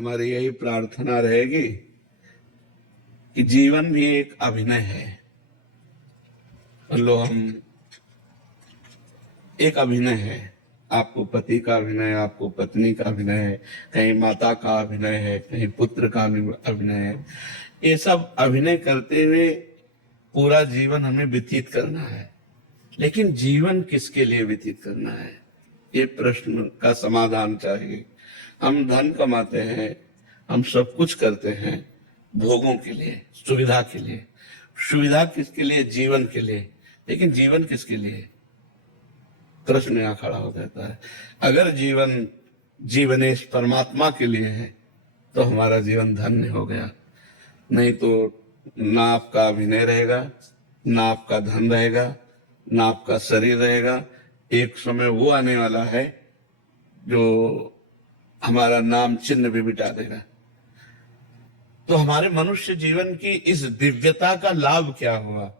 हमारी यही प्रार्थना रहेगी कि जीवन भी एक अभिनय है। लो, हम एक अभिनय है। आपको पति का अभिनय, आपको पत्नी का अभिनय है, कहीं माता का अभिनय है, कहीं पुत्र का अभिनय है। ये सब अभिनय करते हुए पूरा जीवन हमें व्यतीत करना है। लेकिन जीवन किसके लिए व्यतीत करना है, ये प्रश्न का समाधान चाहिए। हम धन कमाते हैं, हम सब कुछ करते हैं भोगों के लिए, सुविधा के लिए। सुविधा किसके लिए? जीवन के लिए। लेकिन जीवन किसके लिए? प्रश्न यहाँ खड़ा हो जाता है। अगर जीवन जीवनेश परमात्मा के लिए है तो हमारा जीवन धन्य हो गया। नहीं तो ना आपका अभिनय रहेगा, ना आपका धन रहेगा, ना आपका शरीर रहेगा। एक समय वो आने वाला है जो हमारा नाम चिन्ह भी मिटा देगा। तो हमारे मनुष्य जीवन की इस दिव्यता का लाभ क्या हुआ?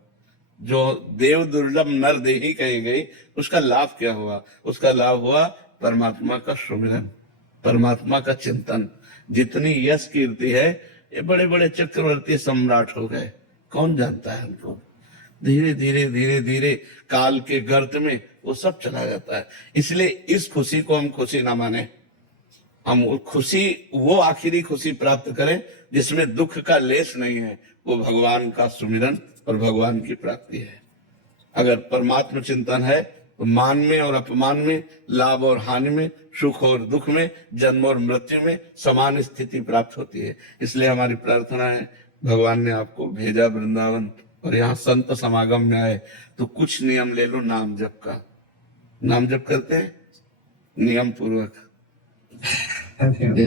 जो देव दुर्लभ नर देही कही गई, उसका लाभ क्या हुआ? उसका लाभ हुआ परमात्मा का सुमिरन, परमात्मा का चिंतन। जितनी यश कीर्ति है, ये बड़े बड़े चक्रवर्ती सम्राट हो गए, कौन जानता है उनको? धीरे धीरे धीरे धीरे काल के गर्त में वो सब चला जाता है। इसलिए इस खुशी को हम खुशी ना माने। हम वो खुशी, वो आखिरी खुशी प्राप्त करें जिसमें दुख का लेस नहीं है। वो भगवान का सुमिरन और भगवान की प्राप्ति है। अगर परमात्मा चिंतन है तो मान में और अपमान में, लाभ और हानि में, सुख और दुख में, जन्म और मृत्यु में समान स्थिति प्राप्त होती है। इसलिए हमारी प्रार्थना है, भगवान ने आपको भेजा वृंदावन और यहाँ संत समागम में आए तो कुछ नियम ले लो नाम जप का। नाम जप करते हैं नियम पूर्वक।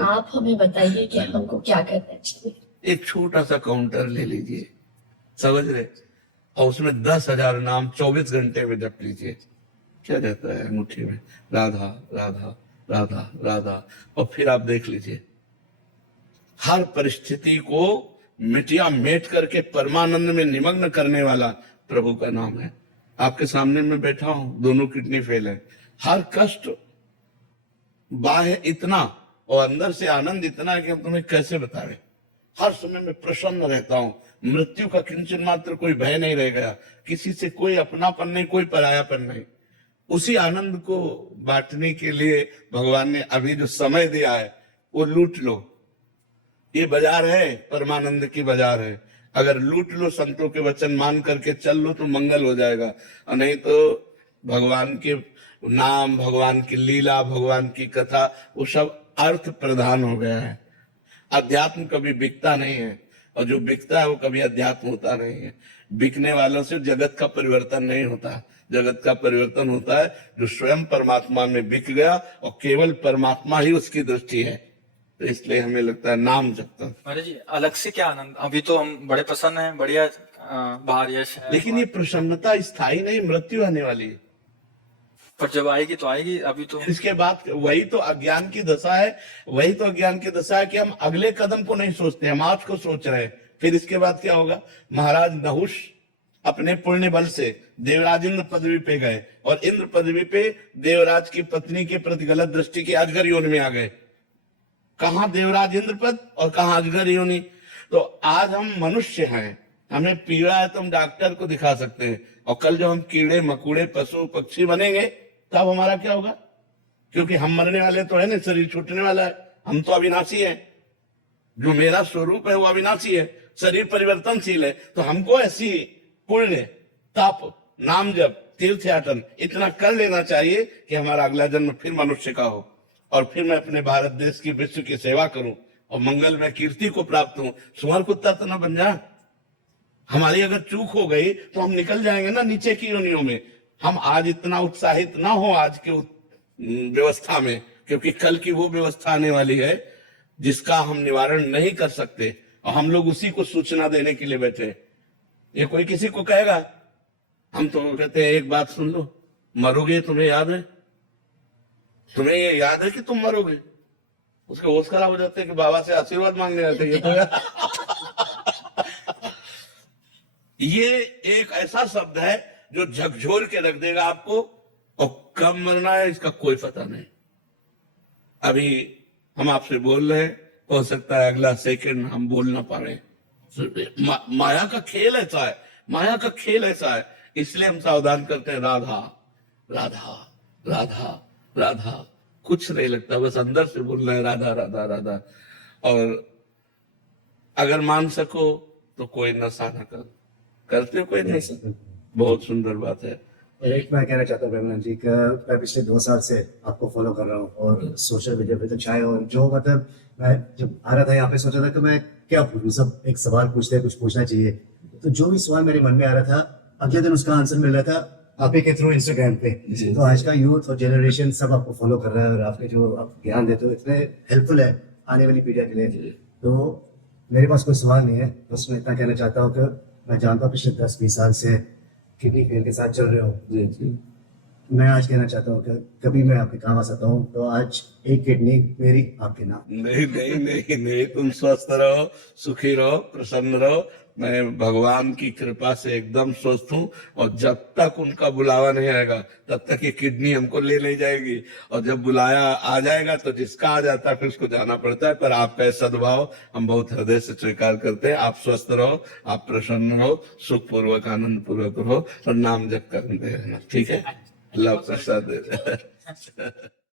आप हमें बताइए कि हमको क्या करना चाहिए। एक छोटा सा काउंटर ले लीजिए, समझ रहे, और उसमें 10,000 नाम 24 घंटे में जप लीजिए। क्या रहता है मुट्ठी में? राधा राधा राधा राधा। और फिर आप देख लीजिए, हर परिस्थिति को मिटिया मेट करके परमानंद में निमग्न करने वाला प्रभु का नाम है। आपके सामने में बैठा हूं, दोनों किडनी फेल है। हर कष्ट बाह्य इतना और अंदर से आनंद इतना है कि हम तुम्हें कैसे बतावे। हर समय में प्रसन्न रहता हूं, मृत्यु का किंचन मात्र कोई भय नहीं रह गया, किसी से कोई अपनापन नहीं, कोई परायापन नहीं। उसी आनंद को बांटने के लिए भगवान ने अभी जो समय दिया है वो लूट लो। ये बाजार है, परमानंद की बाजार है। अगर लूट लो, संतों के वचन मान करके चल लो तो मंगल हो जाएगा, और नहीं तो भगवान के नाम, भगवान की लीला, भगवान की कथा, वो सब अर्थ प्रधान हो गया है। अध्यात्म कभी बिकता नहीं है, और जो बिकता है वो कभी अध्यात्म होता नहीं है। बिकने वालों से जगत का परिवर्तन नहीं होता। जगत का परिवर्तन होता है जो स्वयं परमात्मा में बिक गया और केवल परमात्मा ही उसकी दृष्टि है। तो इसलिए हमें लगता है नाम जपता। महाराज जी, अलग से क्या आनंद, अभी तो हम बड़े प्रसन्न हैं, बढ़िया बाहर यश है, लेकिन ये प्रसन्नता स्थायी नहीं, मृत्यु आने वाली है। पर जब आएगी तो आएगी। अभी तो इसके बाद वही तो अज्ञान की दशा है, वही तो अज्ञान की दशा है कि हम अगले कदम को नहीं सोचते, हम आज को सोच रहे हैं। फिर इसके बाद क्या होगा? महाराज नहुष अपने पुण्य बल से देवराज इंद्र पदवी पे गए, और इंद्र पदवी पे देवराज की पत्नी के प्रति गलत दृष्टि के अजगर योनि में आ गए। कहाँ देवराज इंद्र पद और कहाँ अजगर योनि। तो आज हम मनुष्य हैं, हमें पीड़ा है तो हम डॉक्टर को दिखा सकते हैं, और कल जो हम कीड़े मकुड़े पशु पक्षी बनेंगे तब हमारा क्या होगा? क्योंकि हम मरने वाले तो है ना, शरीर छूटने वाला है, हम तो अविनाशी है। जो मेरा स्वरूप है वो अविनाशी है, शरीर परिवर्तनशील है। तो हमको ऐसी पुण्य, तप, नाम जप, तीर्थ याटन इतना कर लेना चाहिए कि हमारा अगला जन्म फिर मनुष्य का हो, और फिर मैं अपने भारत देश की, विश्व की सेवा करूं और मंगल में कीर्ति को प्राप्त हूं। सुअर कुत्ता तो ना बन जा। हमारी अगर चूक हो गई तो हम निकल जाएंगे ना नीचे की योनियों में। हम आज इतना उत्साहित ना हो आज के व्यवस्था में, क्योंकि कल की वो व्यवस्था आने वाली है जिसका हम निवारण नहीं कर सकते, और हम लोग उसी को सूचना देने के लिए बैठे। ये कोई किसी को कहेगा, हम तो कहते हैं एक बात सुन लो, मरोगे, तुम्हें याद है? तुम्हें ये याद है कि तुम मरोगे? उसके होश खराब हो जाते हैं कि बाबा से आशीर्वाद मांगने जाते ये तो ये एक ऐसा शब्द है जो झकझोर के रख देगा आपको, और कब मरना है इसका कोई पता नहीं। अभी हम आपसे बोल रहे हैं हो सकता है अगला सेकंड हम बोल ना पाए। माया का खेल ऐसा है, माया का खेल ऐसा है, इसलिए हम सावधान करते हैं, राधा राधा राधा राधा, कुछ नहीं लगता, बस अंदर से बोल रहे हैं राधा राधा राधा। और अगर मान सको तो कोई नशा ना कर, करते हो कोई नशा, बहुत सुंदर बात है। और एक मैं कहना चाहता हूँ प्रेमानंद जी का, मैं पिछले 2 साल से आपको फॉलो कर रहा हूँ और सोशल मीडिया पे तो चाहे, और जो मतलब मैं जब आ रहा था यहाँ पे सोचा था कि मैं क्या पूछूं, सब एक सवाल पूछते हैं, कुछ पूछना चाहिए, तो जो भी सवाल मेरे मन में आ रहा था अगले दिन उसका आंसर मिल रहा था आप ही के थ्रू इंस्टाग्राम पे। तो आज का यूथ और जनरेशन सब आपको फॉलो कर रहा है और आपके जो आप ज्ञान देते हो इतने हेल्पफुल है आने वाली पीढ़ी के लिए। तो मेरे पास कोई सवाल नहीं है, बस मैं इतना कहना चाहता हूँ कि मैं जानता हूँ पिछले 10-20 साल से किडनी फेल के साथ चल रहे हो। जी जी, मैं आज कहना चाहता हूँ कि कभी मैं आपके काम आ सकता हूँ, तो आज एक किडनी मेरी आपके नाम। नहीं नहीं नहीं नहीं, तुम स्वस्थ रहो, सुखी रहो, प्रसन्न रहो। मैं भगवान की कृपा से एकदम स्वस्थ हूँ, और जब तक उनका बुलावा नहीं आएगा तब तक ये किडनी हमको ले नहीं जाएगी, और जब बुलाया आ जाएगा तो जिसका आ जाता है फिर उसको जाना पड़ता है। पर आपका सद्भाव हम बहुत हृदय से स्वीकार करते हैं। आप स्वस्थ रहो, आप प्रसन्न रहो, सुख पूर्वक आनंद पूर्वक रहो, और नाम जप करते रहना, ठीक है? अल्लाह प्रसाद दे।